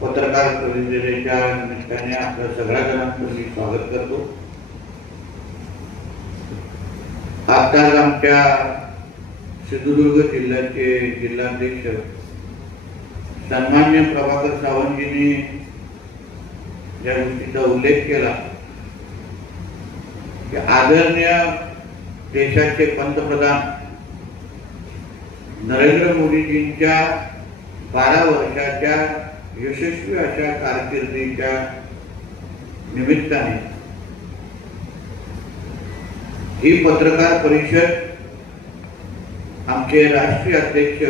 पत्रकार परिषदेच्या निमित्ताने आपल्या सगळ्या जणांचं मी स्वागत करतो। आताच आमच्या सिंधुदुर्ग जिल्ह्याचे जिल्हाध्यक्ष सन्मान्य प्रभाकर सावंतजींनी ज्या गोष्टीचा उल्लेख केला की आदरणीय देशाचे पंतप्रधान नरेंद्र मोदीजींच्या 12 वर्षाच्या यशस्वी अशा कारकिर्दीच्या निमित्ताने ही पत्रकार परिषद आमचे राष्ट्रीय अध्यक्ष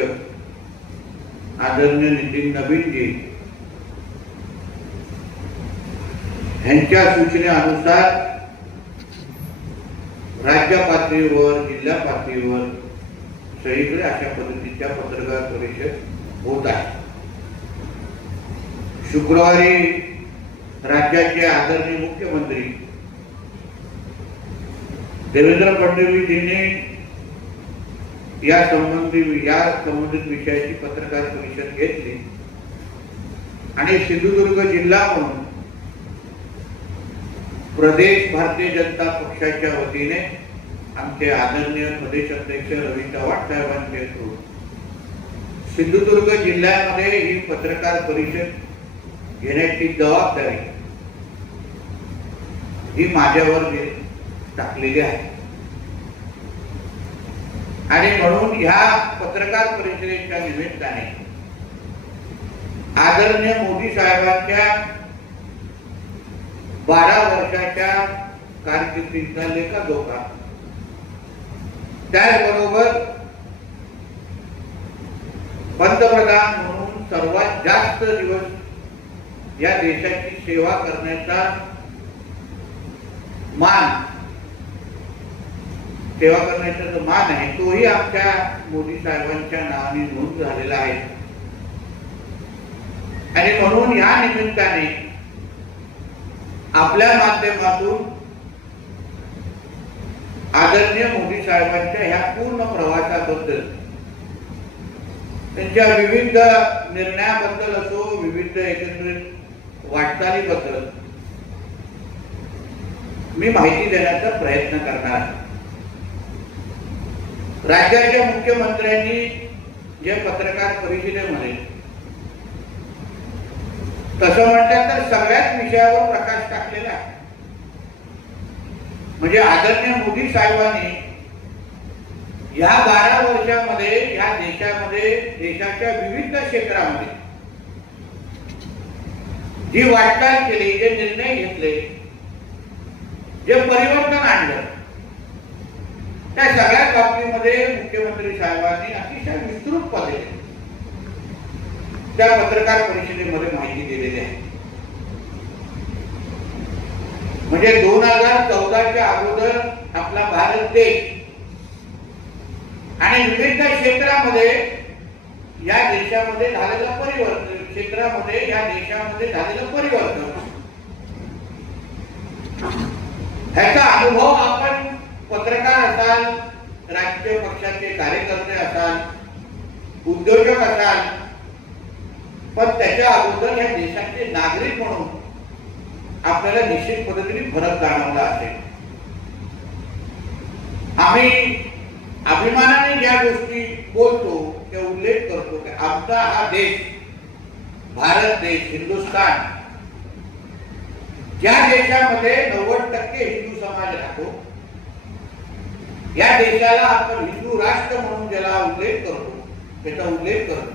आदरणीय नितीन नवीनजी यांच्या सूचनेनुसार राज्य पातळीवर जिल्हा पातळीवर सगळीकडे अशा पद्धतीच्या पत्रकार परिषद होत आहे। शुक्रवारी राज्याचे आदरणीय मुख्यमंत्री देवेंद्र फडणवीसजींनी या संबंधित विषयाची पत्रकार परिषद घेतली आणि सिंधुदुर्ग जिल्हा म्हणून प्रदेश भारतीय जनता पक्षाच्या वतीने आमचे आदरणीय प्रदेश अध्यक्ष रवी चव्हाण साहेबांचे सिंधुदुर्ग जिल्ह्यामध्ये ही पत्रकार परिषद घेण्याची जबाबदारी ही माझ्यावर टाकलेली आहे आणि म्हणून ह्या पत्रकार परिषदेच्या निमित्ताने आदरणीय मोदी साहेबांच्या 12 वर्षाच्या कारकिर्दीचा लेखाजोखा त्याचबरोबर पंतप्रधान म्हणून सर्वात जास्त दिवस या देशाची सेवा करण्याचा मान आहे तोही आमच्या मोदी साहेबांच्या नावाने नोंद झालेला आहे आणि म्हणून या निमित्ताने आपल्या माध्यमातून आदरणीय मोदी साहेबांच्या ह्या पूर्ण प्रवासाबद्दल त्यांच्या विविध निर्णयाबद्दल असो विविध एकंदरीत वाटचालीबद्दल मी माहिती देण्याचा प्रयत्न करणार आहे। राज्याच्या मुख्यमंत्र्यांनी जे पत्रकार परिषदेमध्ये तसं म्हटलं तर सगळ्याच विषयावर प्रकाश टाकलेला आहे। म्हणजे आदरणीय मोदी साहेबांनी या 12 वर्षामध्ये या देशामध्ये देशाच्या विविध क्षेत्रामध्ये जी वाटचाल केली जे निर्णय घेतले जे परिवर्तन आणलं त्या सगळ्या बाबतीमध्ये मुख्यमंत्री साहेबांनी अतिशय विस्तृतपणे त्या पत्रकार परिषदेमध्ये माहिती दिलेली आहे। म्हणजे 2014च्या अगोदर आपला भारत देश आणि विविध क्षेत्रामध्ये या देशामध्ये झालेलं परिवर्तन ह्याचा अनुभव आपण पत्रकार असाल राजकीय पक्षाचे कार्यकर्ते असाल उद्योजक असाल पण त्याच्या अगोदर या देशाचे नागरिक म्हणून आपल्याला निश्चित पद्धतीने फरक जाणवला असेल। आम्ही अभिमानाने ज्या गोष्टी बोलतो त्या उल्लेख करतो की आमचा हा देश भारत देश हिंदुस्थान ज्या देशामध्ये 90% हिंदू समाज राहतो या देशाला आपण हिंदू राष्ट्र म्हणून ज्याला उल्लेख करतो त्याचा उल्लेख करतो।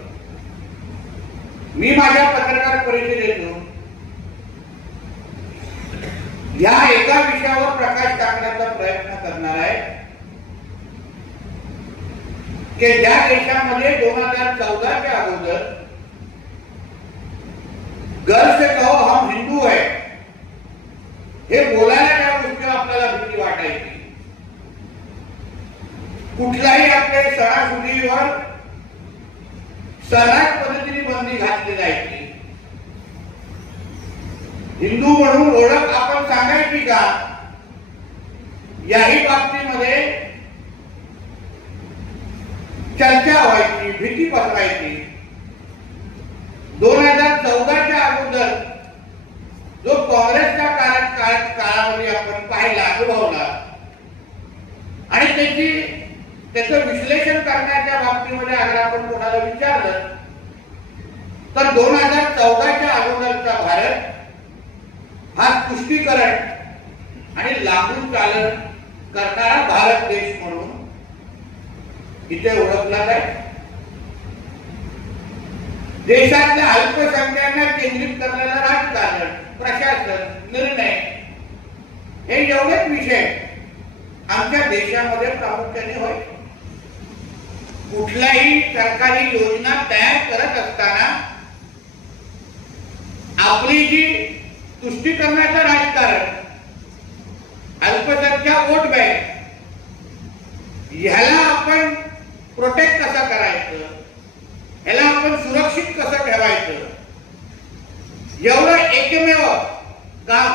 मी माझ्या पत्रकार परिषदेतून या एका विषयावर प्रकाश टाकण्याचा प्रयत्न करणार आहे की ज्या देशामध्ये 2014च्या अगोदर गर्व से कहो हम हिंदू है हे बोलायला त्या गोष्टीवर आपल्याला भीती वाटायची। कुठल्याही आपले सणासुदीवर सर्रास पद्धतीने बंदी घातली जायची। हिंदू म्हणून ओळख आपण सांगायची का याही बाबतीमध्ये चर्चा व्हायची, भीती पसरायची। 2014च्या बदल जो काँग्रेसच्या काळामध्ये आपण पाहिला, अनुभवला आणि त्याचं विश्लेषण करण्याच्या बाबतीमध्ये अगर आपण कोणाला विचारलं तर 2014च्या अगोदरचा भारत हा तुष्टीकरण आणि लागू चालन करणारा भारत देश म्हणून इथे ओळखला जाईल. देशातल्या अल्पसंख्याकांना केंद्रित करणारा राजकारण, प्रशासन, निर्णय हे एवढेच विषय आमच्या देशामध्ये प्रामुख्याने होय. कुठल्याही सरकारी योजना तयार करत असताना आपली जी तुष्टीकरणाचं राजकारण, अल्पसंख्याक वोट बँक ह्याला आपण प्रोटेक्ट कसं करायचं, ह्याला आपण सुरक्षित कसं ठेवायचं, एवढं एकमेव काम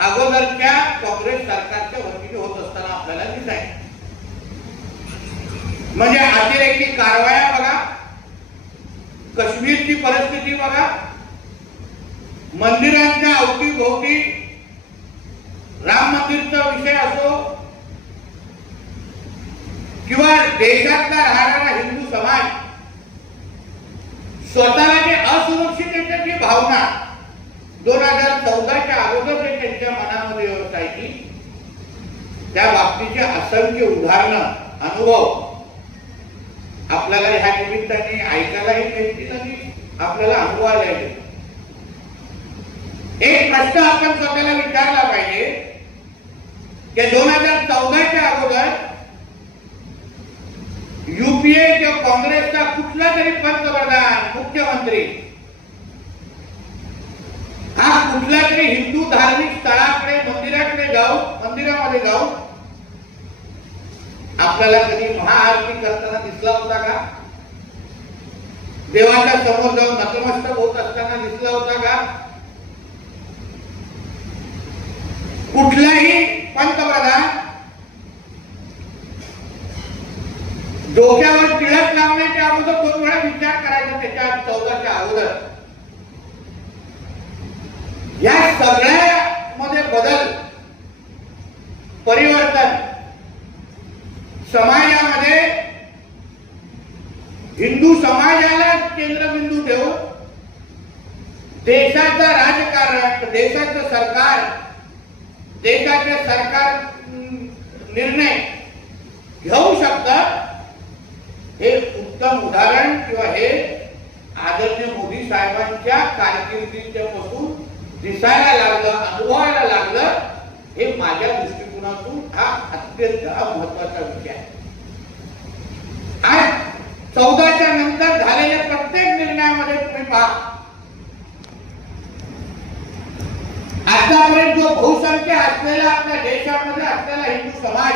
अगोदरच्या काँग्रेस सरकारच्या वतीने होत असताना आपल्याला दिसायचं. म्हणजे अतिरेकी कारवाया बघा, काश्मीरची परिस्थिती बघा, मंदिरांच्या अवतीभोवती राम मंदिरचा विषय असो किंवा देशातला राहणारा हिंदू समाज स्वतःला जे असुरक्षिततेची भावना 2014च्या अगोदर जे त्यांच्या मनामध्ये असायची त्या बाबतीचे असंख्य उदाहरणं, अनुभव आपल्याला ह्या निमित्ताने ऐकायलाही मिळतील आणि आपल्याला अनुभवायला येईल. एक प्रश्न आपण स्वतःला विचारला पाहिजे की 2014च्या अगोदर यूपीए किंवा काँग्रेसचा कुठला तरी पंतप्रधान, मुख्यमंत्री हा कुठल्या तरी हिंदू धार्मिक स्थळाकडे, मंदिरामध्ये जाऊन आपल्याला कधी महाआरती करताना दिसला होता का? देवाच्या समोर जाऊन नतमस्तक होत असताना दिसला होता का? कुठलाही पंतप्रधान डोक्यावर टिळक लावण्याच्या अगोदर 2 वेळा विचार करायचा त्याच्या 14च्या अगोदर. या सगळ्या मध्ये बदल, परिवर्तन समाजामध्ये हिंदू समाजाला केंद्रबिंदू ठेवून देशाचं राजकारण, देशाचं सरकार, देशाचे सरकार निर्णय घेऊ शकतात हे उत्तम उदाहरण किंवा हे आदरणीय मोदी साहेबांच्या कारकिर्दीच्या पासून दिसायला लागलं, अनुभवायला लागलं. हे माझ्या दृष्टिकोनातून हा अत्यंत महत्वाचा विषय आहे. आज 14च्या नंतर झालेल्या प्रत्येक निर्णयामध्ये तुम्ही पहा, आतापर्यंत जो बहुसंख्य असलेला आपल्या देशामध्ये असलेला हिंदू समाज,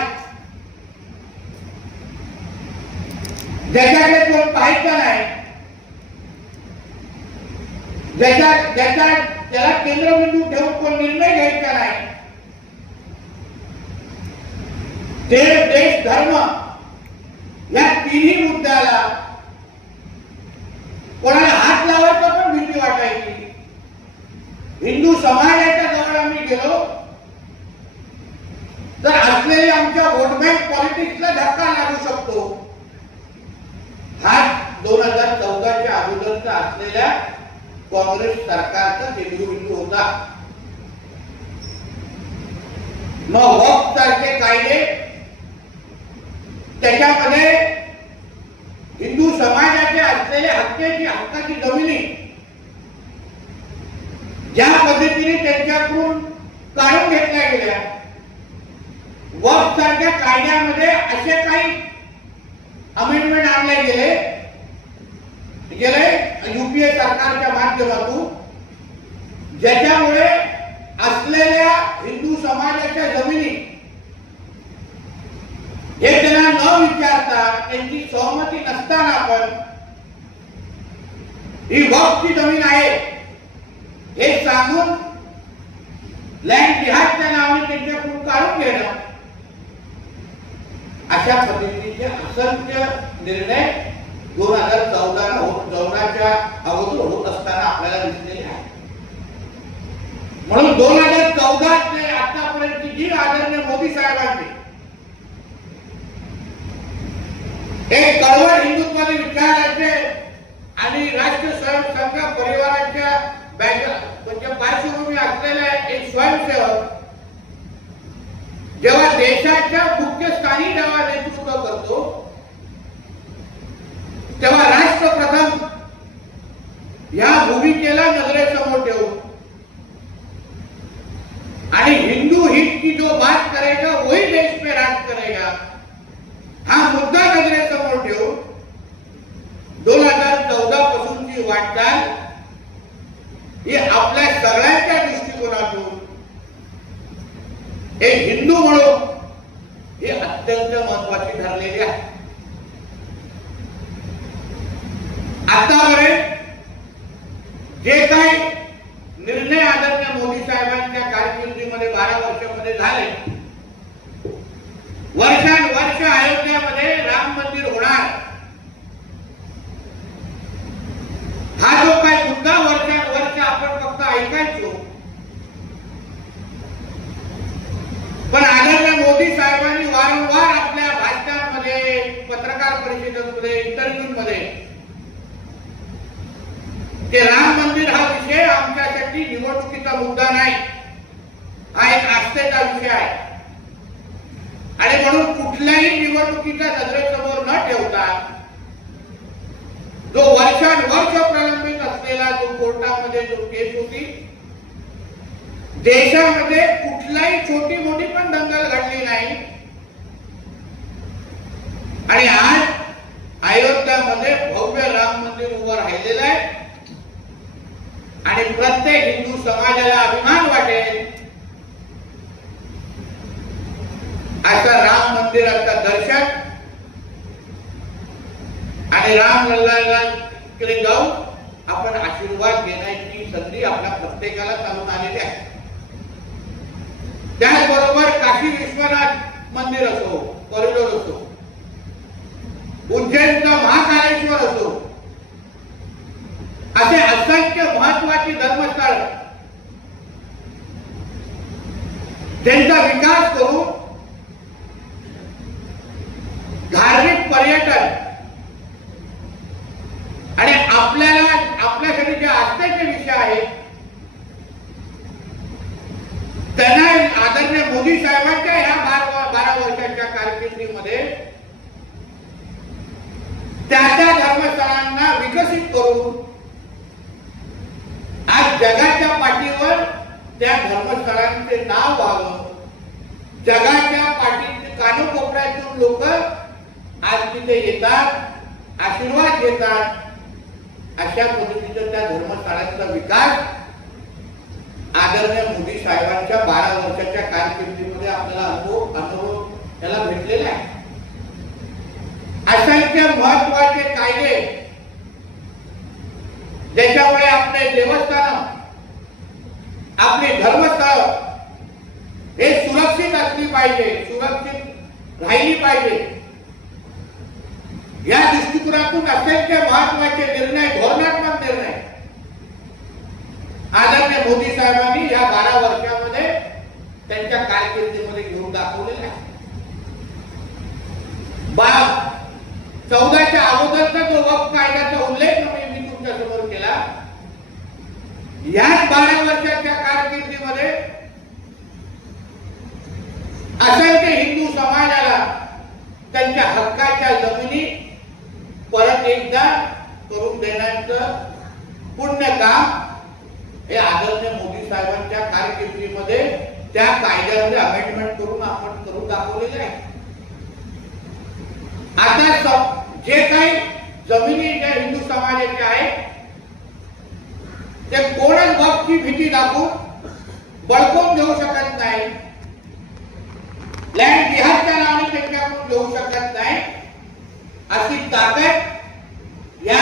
ज्याच्याकडे कोण पाहायचं नाही, त्याला केंद्रबिंदू ठेवून कोण निर्णय घ्यायचा नाही, ते देश, धर्म या तिन्ही मुद्द्याला कोणाला हात लावायचा पण भीती वाटायची. हिंदू समाजाच्या जवळ आम्ही गेलो तर असलेले आमच्या वोट बँक पॉलिटिक्सला धक्का लागू शकतो. हा 2014च्या अगोदरचा असलेल्या काँग्रेस सरकारचा केंद्रबिंदू होता. मग वक्फ सारखे कायदे, त्याच्यामध्ये हिंदू समाजाच्या असलेल्या हक्काची जमिनी ज्या पद्धतीने त्यांच्याकडून काढून घेतल्या गेल्या, वक्फ सारख्या कायद्यामध्ये असे काही अमेंडमेंट आणले गेले यूपीए सरकारच्या माध्यमातून, ज्याच्यामुळे असलेल्या हिंदू समाजाच्या जमिनी हे त्यांना न विचारता, त्यांची सहमती नसताना पण ही वक्फची जमीन आहे हे सांगून लँड जिहादच्या नावाने त्यांच्याकडून काढून घेणं, अशा पद्धतीचे असंख्य निर्णय 2014च्या अगोदर होत असताना आपल्याला दिसलेले आहेत. विचाराचे आणि राष्ट्रीय स्वयंसेवक परिवाराच्या म्हणजे पार्श्वभूमी असलेला एक स्वयंसेवक जेव्हा देशाच्या मुख्य स्थानी जेव्हा नेतृत्व करतो तेव्हा राष्ट्रप्रथम या भूमिकेला नजरेसमोर ठेवून आणि हिंदू हित की जो बात करेगा वही देश पे राज करेगा हा मुद्दा नजरेसमोर ठेवून 2014 पासूनची वाटचाल ही आपल्या सगळ्यांच्या दृष्टिकोनातून एक हिंदू म्हणून ही अत्यंत महत्वाची ठरलेली आहे. आतापर्यंत जे काही निर्णय आदरणीय मोदी साहेबांच्या कारकिर्दीमध्ये 12 वर्षांमध्ये झाले, वर्षानुवर्ष अयोध्यामध्ये राम मंदिर होणार हा जो काही मुद्दा वर्षानुवर्ष आपण फक्त ऐकायचो, पण आदरणीय मोदी साहेबांनी वारंवार आपल्या भाषणांमध्ये, पत्रकार परिषदेमध्ये, इंटरव्ह्यूमध्ये ते राम मंदिर हा विषय आमच्यासाठी निवडणुकीचा मुद्दा नाही, हा एक आस्थेचा विषय आहे आणि म्हणून कुठल्याही निवडणुकीच्या नजरेसमोर न ठेवता जो वर्षानुवर्ष प्रलंबित असलेला जो कोर्टामध्ये जो केस होती, देशामध्ये कुठलाही छोटी मोठी पण दंगल घडली नाही आणि आज अयोध्यामध्ये भव्य राम मंदिर उभं राहिलेलं आहे आणि प्रत्येक हिंदू समाजाला अभिमान वाटेल असं राम मंदिराचं दर्शन आणि राम लल्लाकडे जाऊन आपण आशीर्वाद घेण्याची संधी आपल्या प्रत्येकाला चालून आलेली आहे. त्याचबरोबर काशी विश्वनाथ मंदिर असो, कॉरिडोर असो, उज्जैनचा महाकालेश्वर असो, असे असंख्य महत्वाची धर्मस्थळ ज्यांचा विकास करून धार्मिक पर्यटन आणि आपल्याला आपल्यासाठी जे आस्थेचे विषय आहेत त्यांना आदरणीय मोदी साहेबांच्या ह्या 12 वर्षांच्या कारकिर्दीमध्ये त्या धर्मस्थळांना विकसित करून आज जगाच्या पाठीवर त्या धर्मस्थळांचे नाव व्हावं, जगाच्या पाठीत कानकोपऱ्यातून लोक आज तिथे येतात, आशीर्वाद घेतात. अशा पद्धतीचा त्या धर्मस्थळांचा विकास आदरणीय मोदी साहेबांच्या 12 वर्षाच्या कारकिर्दीमध्ये आपल्याला अनुभव त्याला भेटलेला आहे. असंख्य महत्वाचे कायदे ज्याच्यामुळे आपले देवस्थान, आपली धर्मस्थळ हे सुरक्षित असली पाहिजे, सुरक्षित राहिली पाहिजे, या दृष्टिकोनातून असंख्य महत्वाचे निर्णय, धोरणात्मक निर्णय आदरणीय मोदी साहेबांनी या 12 वर्षांमध्ये त्यांच्या कारकिर्दीमध्ये घेऊन दाखवलेले आहे. 14च्या अगोदरचा जो वक्फ कायद्याचा उल्लेख मी तुमच्या समोर केला, याच 12 वर्षाच्या कारकिर्दीमध्ये असंख्य हिंदू समाजाला त्यांच्या हक्काच्या जमिनी परत एकदा करून देण्याचं पुण्य काम हे आदरणीय मोदी साहेबांच्या कारकिर्दीमध्ये त्या कायद्यामध्ये अमेंडमेंट करून आपण करून दाखवलेले आहे. आता जे काही जमिनी ज्या हिंदू समाजाच्या आहेत ते कोणच वक्फची भीती दाखवून बळकावून घेऊ शकत नाही, लँड जिहादच्या नावाने त्यांच्याकडून घेऊ शकत नाही, अशी ताकद या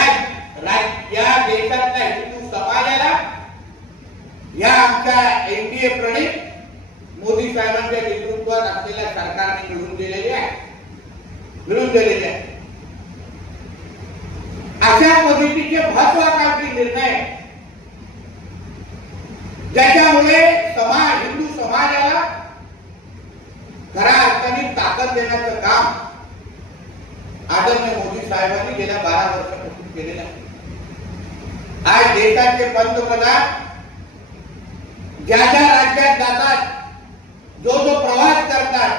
देशातल्या हिंदू समाजाला या आमच्या एनडीए प्रणित मोदी साहेबांच्या नेतृत्वात असलेल्या सरकारने मिळवून दिलेली आहे. अशा पद्धतीचे महत्वाकांक्षी निर्णय ज्याच्यामुळे हिंदू समाजाला खऱ्या अर्थाने ताकद देण्याचं काम आदरणीय मोदी साहेबांनी गेल्या 12 वर्षापासून केलेला आहे. आज देशाचे पंतप्रधान ज्या ज्या राज्यात जातात, जो जो प्रवास करतात,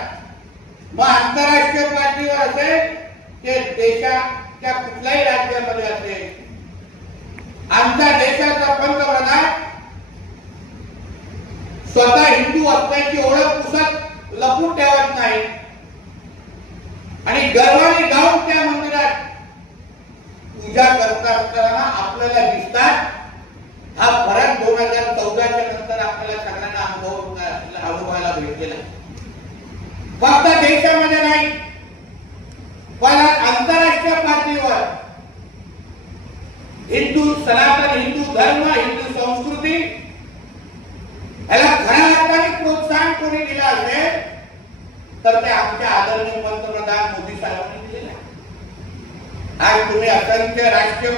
मग आंतरराष्ट्रीय पातळीवर असेल ते देशाच्या कुठल्याही राज्यामध्ये असेल, आमच्या देशाचा पंतप्रधान स्वतः हिंदू असल्याची ओळख पुसत लपून ठेवत नाही आणि गर्वाने जाऊन त्या मंदिरात पूजा करत असताना आपल्याला दिसतात. हा फरक 2014च्या नंतर आपल्याला सगळ्यांना अनुभवायला भेटलेला. फक्त देशामध्ये नाही पण आंतरराष्ट्रीय पातळीवर हिंदू, सनातन हिंदू धर्म, हिंदू संस्कृती याला खऱ्या अर्थाने प्रोत्साहन कोणी दिलं असेल तर ते आमच्या आदरणीय पंतप्रधान मोदी साहेबांनी दिलेलं आहे. आज तुम्ही असंख्य राष्ट्रीय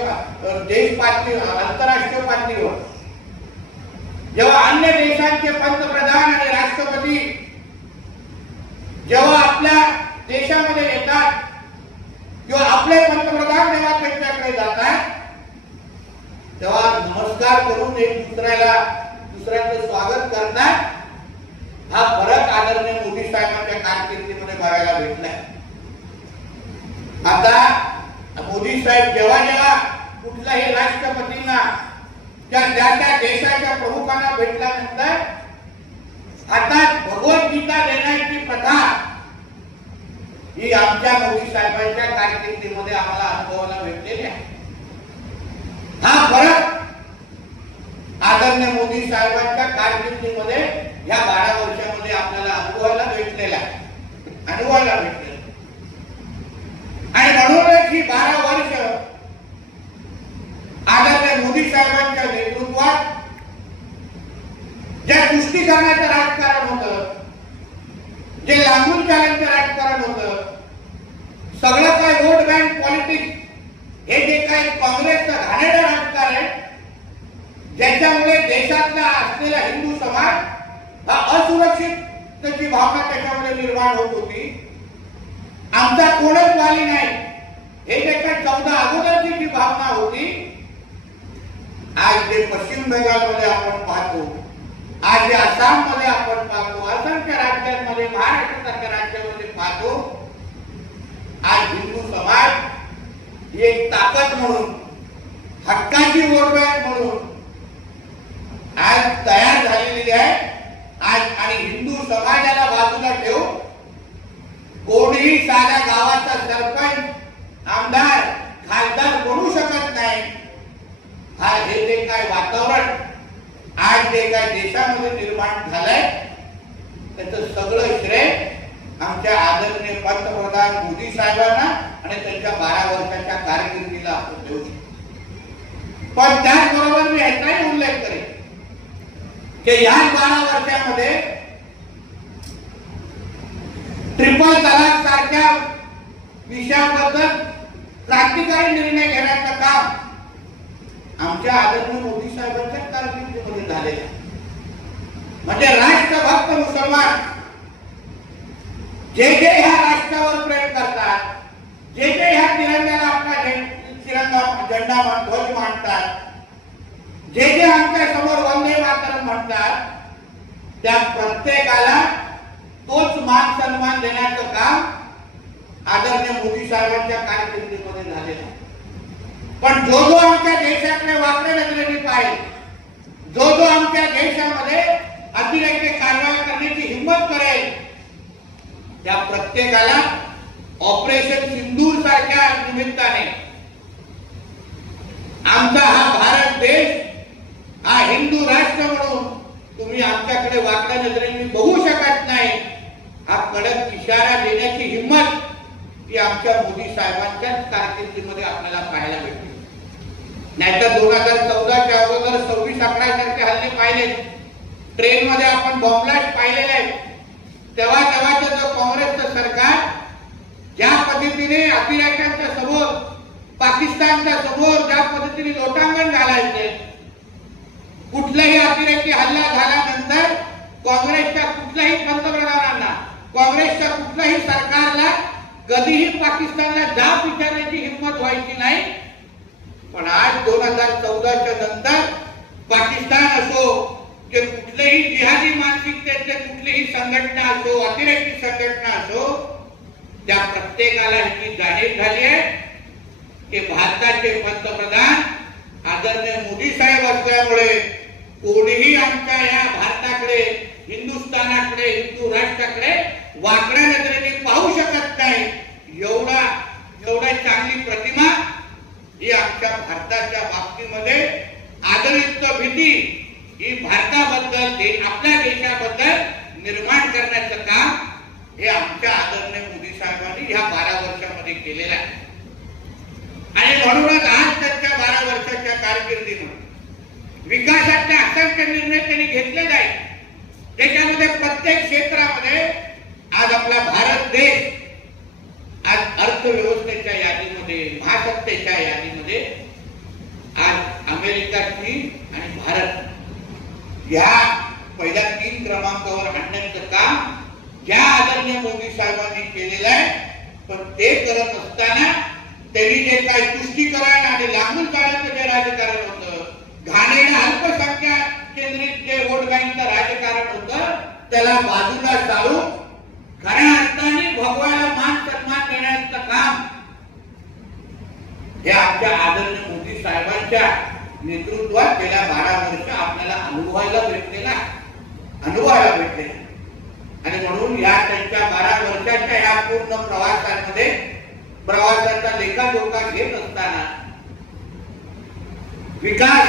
देश पातळी, आंतरराष्ट्रीय पातळीवर जेव्हा अन्य देशांचे पंतप्रधान आणि राष्ट्रपती जेव्हा आपल्या देशामध्ये येतात किंवा आपले पंतप्रधान जेव्हा त्यांच्याकडे जातात तेव्हा नमस्कार करून एक दुसऱ्याचं स्वागत करतात. हा फरक आदरणीय मोदी साहेबांच्या कारकिर्दीमध्ये बघायला भेटलाय. आता मोदी साहेब जेव्हा कुठल्याही राष्ट्रपतींना त्या देशाच्या प्रमुखांना भेटल्यानंतर हातात भगवद्गीता देण्याची प्रथा ही आमच्या मोदी साहेबांच्या कारकिर्दीमध्ये आम्हाला अनुभवायला भेटलेली आहे. हा फरक आदरणीय मोदी साहेबांच्या कारकिर्दीमध्ये या 12 वर्षामध्ये आपल्याला अनुभवायला भेटलेला आहे. आणि म्हणूनच ही 12 वर्ष आदरणीय मोदी साहेबांच्या नेतृत्वात ज्या तुष्टीकरणाचं राजकारण होतं, जे लांबून चालण्याचं राजकारण होतं, सगळं काय वोट बँक पॉलिटिक्स, हे जे काही काँग्रेसचं घाणेरडं राजकारण आहे ज्याच्यामुळे देशातला असलेला हिंदू समाज हा असुरक्षिततेची भावना त्याच्यामध्ये निर्माण होत होती. आमचा कोणच वाली नाही हे जे काही 14 अगोदरची जी भावना होती, आज जे पश्चिम बंगालमध्ये आपण पाहतो, आज जे आसाममध्ये आपण पाहतो, असंख्य राज्यांमध्ये, महाराष्ट्रासारख्या राज्यामध्ये पाहतो, आज हिंदू समाज एक ताकद म्हणून, हक्काची वोट बँक म्हणून आज तयार झालेली आहे. आज आणि हिंदू समाजाला बाजूला ठेवून कोणीही साध्या गावाचा सरपंच, आमदार, खासदार बनू शकत नाही. हे जे काय वातावरण आज जे काय देशामध्ये निर्माण झालंय त्याचं सगळं श्रेय आमच्या आदरणीय पंतप्रधान मोदी साहेबांना आणि त्यांच्या 12 वर्षाच्या कारकिर्दीला आपण देऊ शकतो. पण त्याचबरोबर मी ह्याचाही उल्लेख करेन की या 12 वर्षामध्ये ट्रिपल तलाक सारख्या विषयाबद्दल क्रांतिकारी निर्णय घेण्याचं काम आमच्या आदरणीय मोदी साहेबांच्या कारकिर्दीमध्ये झालेलं आहे. म्हणजे राष्ट्रभक्त मुसलमान जे जे ह्या राष्ट्रावर प्रेम करतात, जे जे ह्या तिरंग्याला आपला झेंडा ध्वज मांडतात, जे जे आमच्या समोर वंदे मातरम म्हणतात, त्या प्रत्येकाला तोच मान सन्मान देण्याचं काम आदरणीय मोदी साहेबांच्या कारकिर्दीमध्ये झालेलं आहे. पण जो जो आमच्या देशाकडे वाकड्या नजरेने पाहिजे, जो जो आमच्या देशामध्ये अतिरेकी कारवाई करण्याची हिंमत करेल, त्या प्रत्येकाला ऑपरेशन सिंदूर सारख्या निमित्ताने आमचा हा भारत देश हा हिंदू राष्ट्र म्हणून तुम्ही आमच्याकडे वाकड्या नजरेने बघू शकत नाही, हा कडक इशारा देण्याची हिंमत ही आमच्या मोदी साहेबांच्याच कारकिर्दीमध्ये आपल्याला पाहायला भेटली. नाहीतर 2014च्या अगोदर 26/11 सारखे हल्ले पाहिले, ट्रेन मध्ये आपण बॉम्बलास्ट पाहिलेले आहेत. तेव्हाचं जो काँग्रेसचं सरकार ज्या पद्धतीने अतिरेक्यांच्या समोर, पाकिस्तानच्या समोर ज्या पद्धतीने लोटांगण घालायचे, कुठलाही अतिरेकी हल्ला झाल्यानंतर काँग्रेसच्या कुठल्याही पंतप्रधानांना, काँग्रेसच्या कुठल्याही सरकारला कधीही पाकिस्तानला जाब विचारायची हिंमत व्हायची नाही. पण आज 2014च्या नंतर पाकिस्तान असो ते कुठलेही जिहादी मानसिकतेचे कुठलीही संघटना असो, अतिरेकी संघटना असो, त्या प्रत्येकाला ह्याची जाणीव झाली आहे की भारताचे पंतप्रधान आदरणीय मोदी साहेब असल्यामुळे कोणीही आमच्या या भारताकडे, हिंदुस्थानाकडे, हिंदू राष्ट्राकडे वाकड्या नजरेने पाहू शकत नाही. एवढा चांगली प्रतिमा ही आमच्या भारताच्या बाबतीमध्ये आदरयुक्त भीती ही भारताबद्दल, आपल्या देशाबद्दल निर्माण करण्याचं काम हे आमच्या आदरणीय मोदी साहेबांनी ह्या 12 वर्षामध्ये केलेलं आहे. आणि म्हणूनच आज त्यांच्या 12 वर्षाच्या कारकिर्दीमध्ये विकासाचे असंख्य निर्णय त्यांनी घेतलेले आहेत. त्याच्यामध्ये प्रत्येक क्षेत्रामध्ये आज आपला भारत देश आज अर्थव्यवस्थेच्या यादीमध्ये, महासत्तेच्या यादीमध्ये आज अमेरिका, चीन आणि भारत या पहिल्या 3 क्रमांकावर आणण्याचं काम ज्या आदरणीय मोदी साहेबांनी केलेलं आहे. पण ते करत असताना त्यांनी जे काही तुष्टीकरण आणि लांबून जाण्याचं जे राजकारण होतं, घाणेरडं अल्पसंख्याक केंद्रित जे वोट बँकचं राजकारण होतं, त्याला बाजूला सारून खऱ्या अर्थाने भगवाला मान सन्मान देण्याचं काम हे आमच्या आदरणीय मोदी साहेबांच्या नेतृत्वात गेल्या 12 वर्ष आपल्याला अनुभवायला भेटलेला. आणि म्हणून या त्यांच्या 12 वर्षाच्या या पूर्ण प्रवासाचा लेखाजोखा घेत असताना, विकास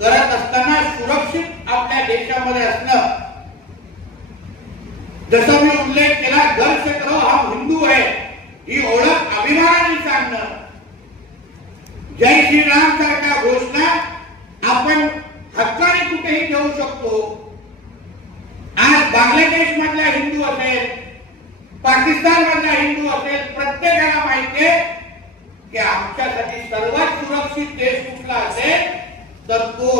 करत असताना सुरक्षित आपल्या देशामध्ये असणं, जसं मी उल्लेख केला, घर से करो हम हिंदू है ही ओळख अभिमानाने सांगणं, जय श्रीराम सारख्या घोषणा आपण हक्काने कुठेही देऊ शकतो. आज बांगलादेश मधला हिंदू असेल, पाकिस्तान मधला हिंदू असेल, प्रत्येकाला माहिती आहे की आमच्यासाठी सर्वात सुरक्षित देश कुठला असेल तर तो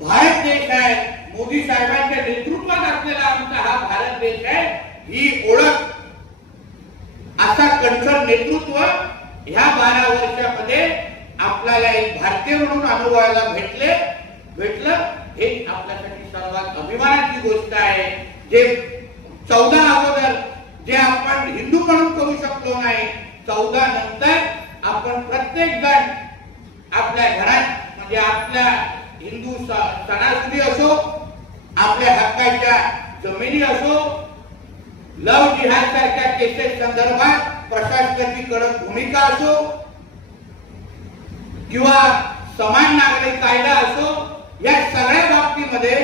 भारत देश आहे. मोदी साहेबांच्या नेतृत्वात असलेला आमचा हा भारत देश आहे. ही ओळख, असा कणखर नेतृत्व ह्या 12 वर्षामध्ये आपल्याला एक भारतीय म्हणून अनुभवायला भेटलं. हे आपल्यासाठी सर्वात अभिमानाची गोष्ट आहे. जे 14 अगोदर जे आपण हिंदू म्हणून करू शकलो नाही, 14 नंतर आपण प्रत्येक जण आपल्या घरात, म्हणजे आपल्या हिंदू सणासुदी असो, आपल्या हक्काच्या जमिनी असो, लव जिहाद सारख्या केसेस संदर्भात प्रशासनाची कडक भूमिका असो, किंवा समान नागरिक कायदा असो, या सगळ्या बाबतीमध्ये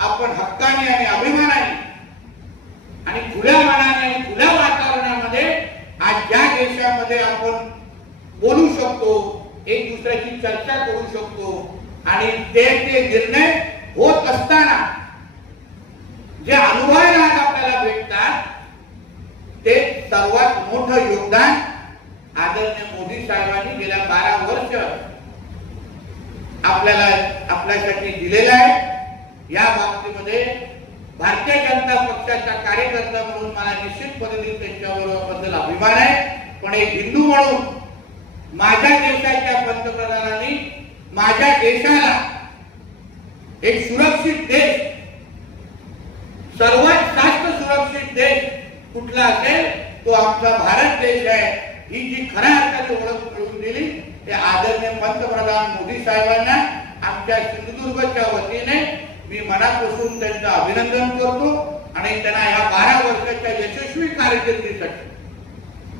आपण हक्काने आणि अभिमानाने आणि खुल्या मनाने आणि खुल्या वातावरणामध्ये आज ज्या देशामध्ये आपण बोलू शकतो, एक दुसऱ्याची चर्चा करू शकतो, आणि ते निर्णय होत असताना जे अनुभवायला आपल्याला भेटतात, ते सर्वात मोठं योगदान आदरणीय मोदी साहेबांनी गेल्या 12 वर्ष आपल्यासाठी दिलेलं आहे. या बाबतीमध्ये भारतीय जनता पक्षाचा कार्यकर्ता म्हणून मला निश्चित पद्धतीने त्यांच्याबद्दल अभिमान आहे. पण एक हिंदू म्हणून माझ्या देशाच्या पंतप्रधानांनी माझ्या देशाला एक सुरक्षित देश, सर्वात जास्त सुरक्षित देश कुठला असेल तो आमचा भारत देश आहे. ही जी खऱ्या अर्थाने ओळख मिळवून दिली ते आदरणीय पंतप्रधान मोदी साहेबांना आमच्या सिंधुदुर्गच्या वतीने मी मनापासून त्यांचं अभिनंदन करतो. आणि त्यांना या 12 वर्षाच्या यशस्वी कारकिर्दीसाठी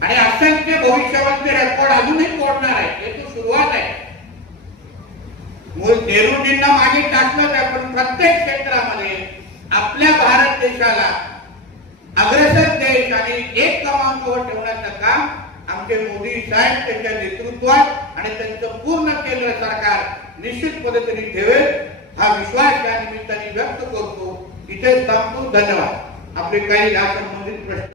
आणि असंख्य भविष्यामध्ये रेकॉर्ड अजूनही तोडणार आहे. हे तो सुरुवात आहे. नेहरूजींना मागे टाकलं आहे, पण प्रत्येक क्षेत्रामध्ये आपल्या भारत देशाला अग्रेसर देश आणि एक क्रमांकावर ठेवण्याचं काम आमचे मोदी साहेब त्यांच्या नेतृत्वात आणि त्यांचं पूर्ण केंद्र सरकार निश्चित पद्धतीने ठेवेल, हा विश्वास या निमित्ताने व्यक्त करतो. इथेच थांबतो. धन्यवाद. आपले काही या संबंधित प्रश्न